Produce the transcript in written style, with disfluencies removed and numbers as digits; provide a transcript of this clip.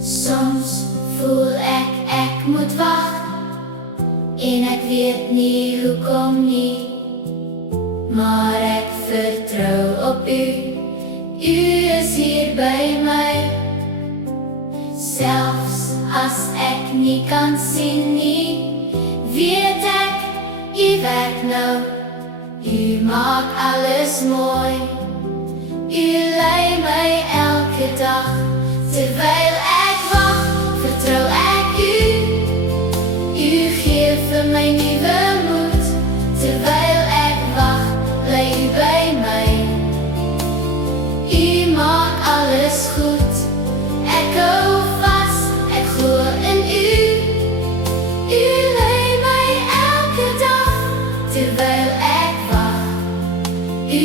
Soms voel ek moet wag en ek weet nie hoekom nie, maar ek vertrou op U. U is hier by my, selfs as ek nie kan sien nie, weet ek U werk nou. U maak alles mooi, U lei my elke dag. Terwyl ek wag, vertrou ek U. U gee vir my nuwe moed. Terwyl ek wag, bly U by my. U maak alles goed. Ek hou vas, ek glo in U. U lei my elke dag. Terwyl ek wag, U